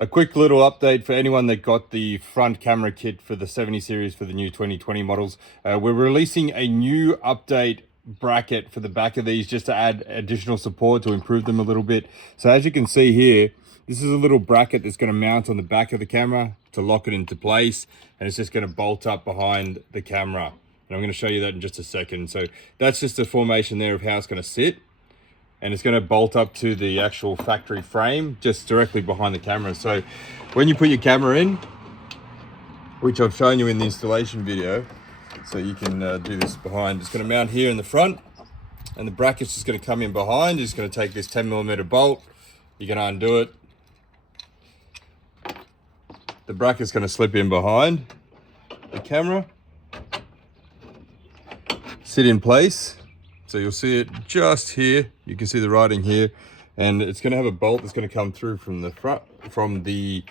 A quick little update for anyone that got the front camera kit for the 70 series for the new 2020 models. We're releasing a new update bracket for the back of these just to add additional support to improve them a little bit. So as you can see here, this is a little bracket that's going to mount on the back of the camera to lock it into place, and it's just going to bolt up behind the camera. And I'm going to show you that in just a second. So that's just a formation there of how it's going to sit. And it's going to bolt up to the actual factory frame just directly behind the camera. So when you put your camera in, which I've shown you in the installation video, so you can do this behind, it's going to mount here in the front, and the bracket's just going to come in behind. It's going to take this 10mm bolt, you're going to undo it, the bracket's going to slip in behind the camera, sit in place. So you'll see it just here. You can see the writing here, and it's going to have a bolt that's going to come through from the front, from the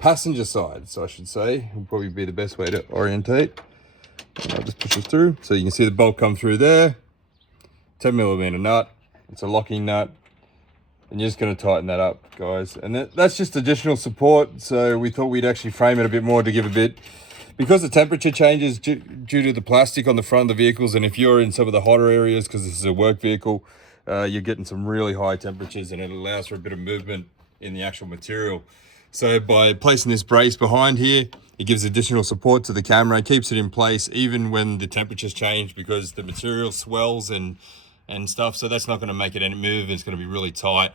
passenger side. So I should say, will probably be the best way to orientate. And I'll just push it through. So you can see the bolt come through there. 10mm nut. It's a locking nut, and you're just going to tighten that up, guys. And that's just additional support. So we thought we'd actually frame it a bit more to give a bit. Because the temperature changes due to the plastic on the front of the vehicles, and if you're in some of the hotter areas, because this is a work vehicle, you're getting some really high temperatures, and it allows for a bit of movement in the actual material. So by placing this brace behind here, it gives additional support to the camera, keeps it in place even when the temperatures change, because the material swells and stuff. So that's not going to make it any move. It's going to be really tight.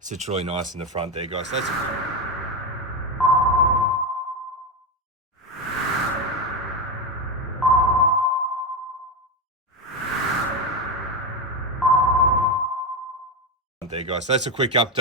Sits really nice in the front there, guys. That's there, guys. That's a quick update.